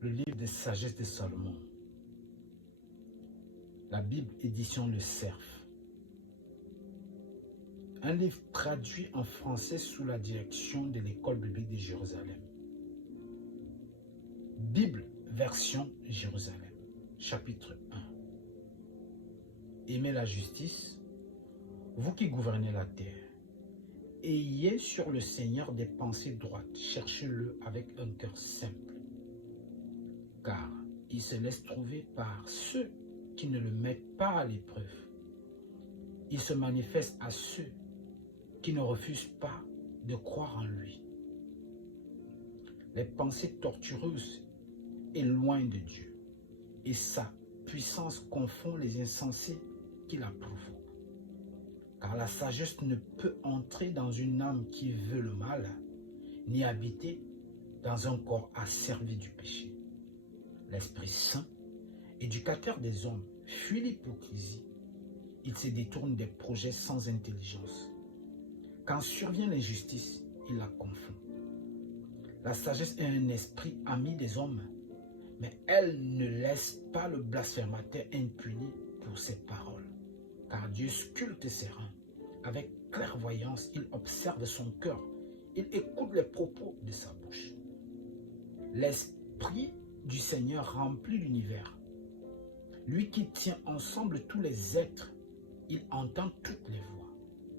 Le livre de sagesse de Salomon. La Bible édition Le Cerf. Un livre traduit en français sous la direction de l'École biblique de Jérusalem. Bible version Jérusalem. Chapitre 1. Aimez la justice, vous qui gouvernez la terre. Ayez sur le Seigneur des pensées droites. Cherchez-le avec un cœur simple. Car il se laisse trouver par ceux qui ne le mettent pas à l'épreuve. Il se manifeste à ceux qui ne refusent pas de croire en lui. Les pensées tortueuses éloignent de Dieu, et sa puissance confond les insensés qui la provoquent. Car la sagesse ne peut entrer dans une âme qui veut le mal, ni habiter dans un corps asservi du péché. L'Esprit Saint, éducateur des hommes, fuit l'hypocrisie. Il se détourne des projets sans intelligence. Quand survient l'injustice, il la confond. La sagesse est un esprit ami des hommes, mais elle ne laisse pas le blasphémateur impuni pour ses paroles. Car Dieu sculpte ses reins. Avec clairvoyance, il observe son cœur. Il écoute les propos de sa bouche. L'Esprit du Seigneur remplit l'univers. Lui qui tient ensemble tous les êtres, il entend toutes les voix.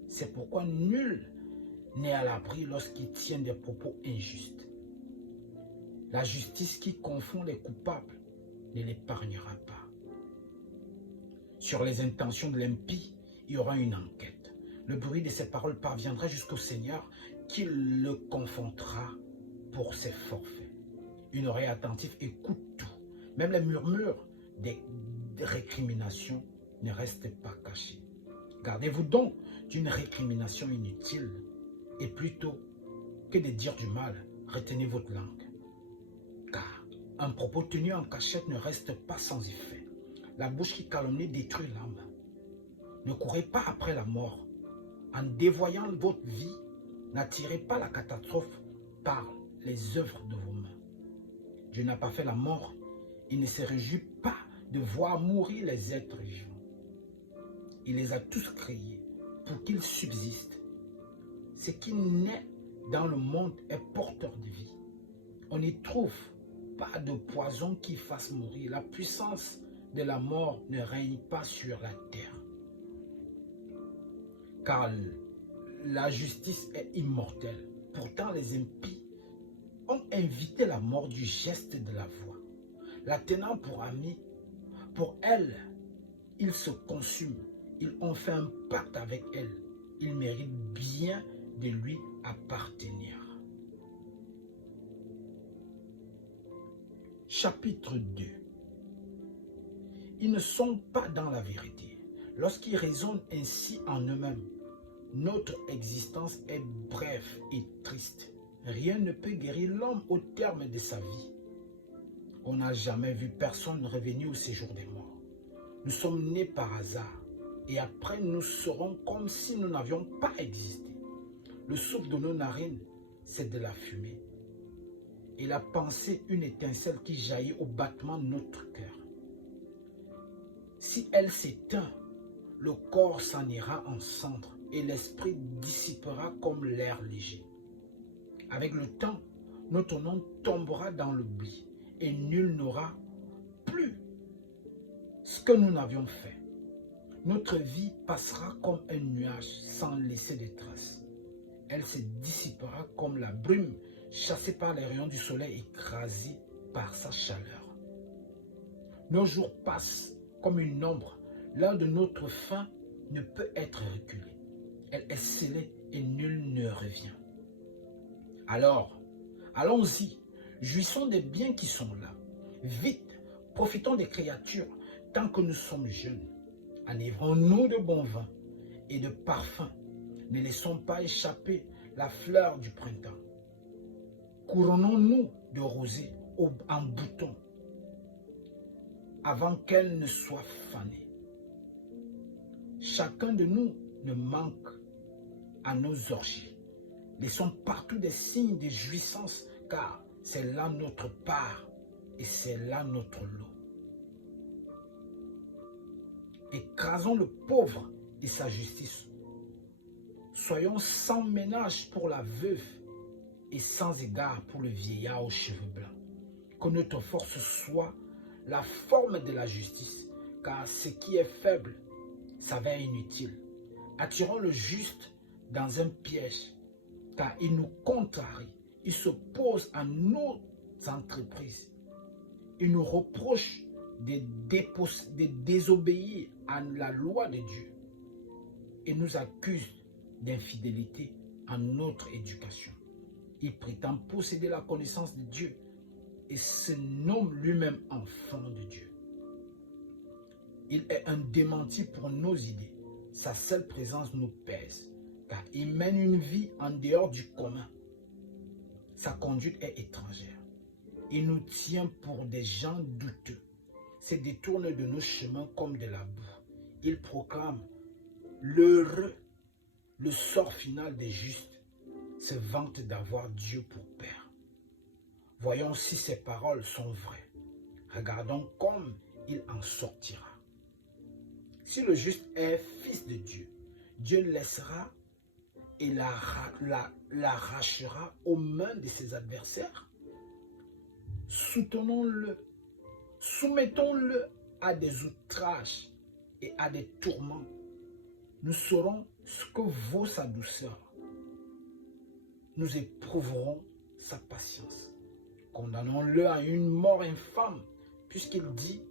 C'est pourquoi nul n'est à l'abri lorsqu'il tient des propos injustes. La justice qui confond les coupables ne l'épargnera pas. Sur les intentions de l'impie, il y aura une enquête. Le bruit de ses paroles parviendra jusqu'au Seigneur qui le confrontera pour ses forfaits. Une oreille attentive écoute tout. Même les murmures des récriminations ne restent pas cachés. Gardez-vous donc d'une récrimination inutile et plutôt que de dire du mal, retenez votre langue. Car un propos tenu en cachette ne reste pas sans effet. La bouche qui calomnie détruit l'âme. Ne courez pas après la mort. En dévoyant votre vie, n'attirez pas la catastrophe par les œuvres de vos mains. Dieu n'a pas fait la mort. Il ne se réjouit pas de voir mourir les êtres vivants. Il les a tous créés pour qu'ils subsistent. Ce qui naît dans le monde est porteur de vie. On n'y trouve pas de poison qui fasse mourir. La puissance de la mort ne règne pas sur la terre. Car la justice est immortelle. Pourtant, les impies ont invité la mort du geste de la voix. La tenant pour amie, pour elle, ils se consument. Ils ont fait un pacte avec elle. Ils méritent bien de lui appartenir. Chapitre 2. Ils ne sont pas dans la vérité. Lorsqu'ils raisonnent ainsi en eux-mêmes, notre existence est brève et triste. Rien ne peut guérir l'homme au terme de sa vie. On n'a jamais vu personne revenir au séjour des morts. Nous sommes nés par hasard et après nous serons comme si nous n'avions pas existé. Le souffle de nos narines, c'est de la fumée. Et la pensée, une étincelle qui jaillit au battement de notre cœur. Si elle s'éteint, le corps s'en ira en cendres et l'esprit dissipera comme l'air léger. Avec le temps, notre nom tombera dans l'oubli et nul n'aura plus ce que nous n'avions fait. Notre vie passera comme un nuage sans laisser de traces. Elle se dissipera comme la brume chassée par les rayons du soleil, écrasée par sa chaleur. Nos jours passent comme une ombre. L'heure de notre fin ne peut être reculée. Elle est scellée et nul ne revient. Alors, allons-y, jouissons des biens qui sont là. Vite, profitons des créatures tant que nous sommes jeunes. Enivrons-nous de bon vin et de parfum. Ne laissons pas échapper la fleur du printemps. Couronnons-nous de rosée en bouton avant qu'elle ne soit fanée. Chacun de nous ne manque à nos orgies. Laissons partout des signes de jouissance, car c'est là notre part et c'est là notre lot. Écrasons le pauvre et sa justice. Soyons sans ménage pour la veuve et sans égard pour le vieillard aux cheveux blancs. Que notre force soit la forme de la justice, car ce qui est faible s'avère inutile. Attirons le juste dans un piège, car il nous contrarie, il s'oppose à nos entreprises. Il nous reproche de désobéir à la loi de Dieu et nous accuse d'infidélité à notre éducation. Il prétend posséder la connaissance de Dieu et se nomme lui-même enfant de Dieu. Il est un démenti pour nos idées. Sa seule présence nous pèse, car il mène une vie en dehors du commun. Sa conduite est étrangère. Il nous tient pour des gens douteux, se détourne de nos chemins comme de la boue. Il proclame l'heureux, le sort final des justes, se vante d'avoir Dieu pour Père. Voyons si ces paroles sont vraies. Regardons comme il en sortira. Si le juste est fils de Dieu, Dieu laissera et l'arrachera aux mains de ses adversaires. Soutenons-le, soumettons-le à des outrages et à des tourments. Nous saurons ce que vaut sa douceur. Nous éprouverons sa patience. Condamnons-le à une mort infâme, puisqu'il dit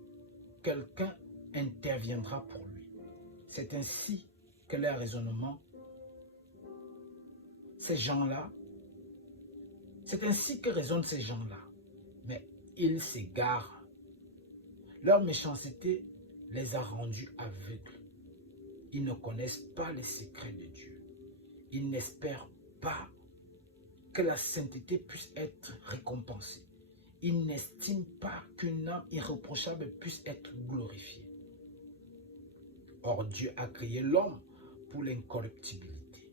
quelqu'un interviendra pour lui. C'est ainsi que leur raisonnement, ces gens-là, c'est ainsi que raisonnent ces gens-là. Mais ils s'égarent. Leur méchanceté les a rendus aveugles. Ils ne connaissent pas les secrets de Dieu. Ils n'espèrent pas que la sainteté puisse être récompensée. Ils n'estiment pas qu'une âme irréprochable puisse être glorifiée. Or, Dieu a créé l'homme pour l'incorruptibilité.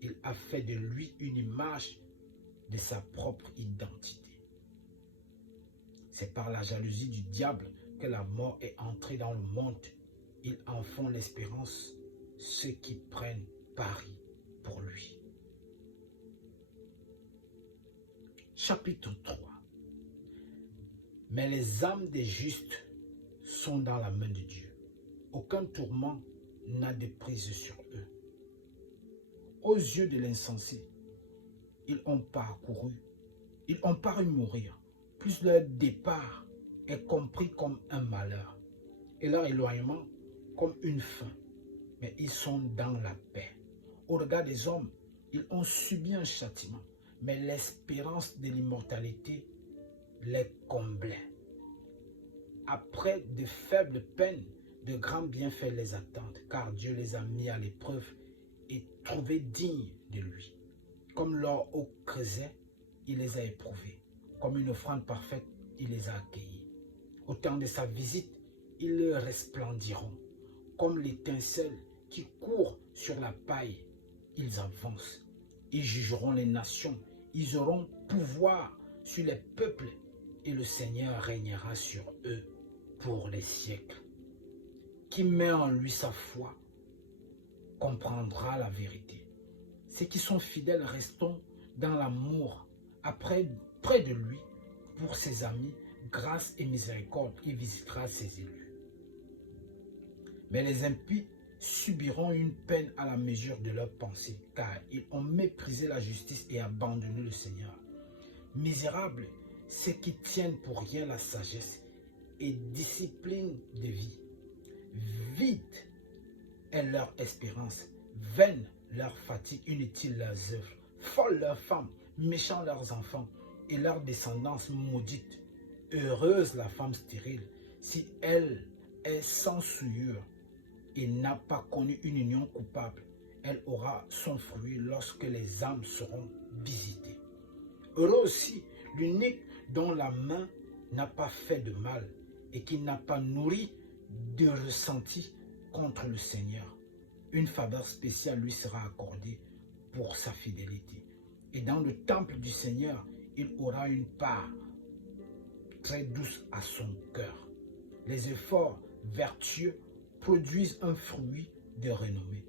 Il a fait de lui une image de sa propre identité. C'est par la jalousie du diable que la mort est entrée dans le monde. Ils en font l'espérance, ceux qui prennent pari pour lui. Chapitre 3. Mais les âmes des justes sont dans la main de Dieu. Aucun tourment n'a de prise sur eux. Aux yeux de l'insensé, ils ont paru mourir. Plus leur départ est compris comme un malheur et leur éloignement comme une fin. Mais ils sont dans la paix. Au regard des hommes, ils ont subi un châtiment, mais l'espérance de l'immortalité les comblait. Après de faibles peines, de grands bienfaits les attendent, car Dieu les a mis à l'épreuve et trouvés dignes de lui. Comme l'or au creuset, il les a éprouvés. Comme une offrande parfaite, il les a accueillis. Au temps de sa visite, ils leur resplendiront. Comme l'étincelle qui court sur la paille, ils avancent. Ils jugeront les nations. Ils auront pouvoir sur les peuples et le Seigneur régnera sur eux pour les siècles. Qui met en lui sa foi comprendra la vérité. Ceux qui sont fidèles resteront dans l'amour près de lui. Pour ses amis, grâce et miséricorde, il visitera ses élus. Mais les impies subiront une peine à la mesure de leurs pensées, car ils ont méprisé la justice et abandonné le Seigneur. Misérables, ceux qui tiennent pour rien la sagesse et discipline de vie. Vide est leur espérance, vaine leur fatigue, inutile leurs œuvres, folles leurs femmes, méchants leurs enfants et leur descendance maudite. Heureuse la femme stérile, si elle est sans souillure et n'a pas connu une union coupable, elle aura son fruit lorsque les âmes seront visitées. Heureux aussi l'unique dont la main n'a pas fait de mal et qui n'a pas nourri de ressenti contre le Seigneur. Une faveur spéciale lui sera accordée pour sa fidélité. Et dans le temple du Seigneur, il aura une part très douce à son cœur. Les efforts vertueux produisent un fruit de renommée.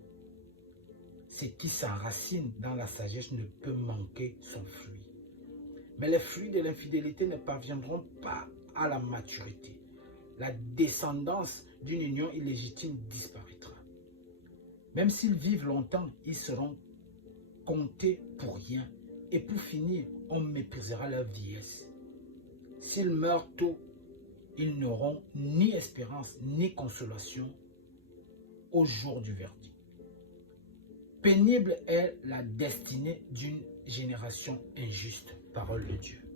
Ce qui s'enracine dans la sagesse ne peut manquer son fruit. Mais les fruits de l'infidélité ne parviendront pas à la maturité. La descendance d'une union illégitime disparaîtra. Même s'ils vivent longtemps, ils seront comptés pour rien. Et pour finir, on méprisera leur vieillesse. S'ils meurent tôt, ils n'auront ni espérance ni consolation au jour du verdict. Pénible est la destinée d'une génération injuste. Parole de Dieu.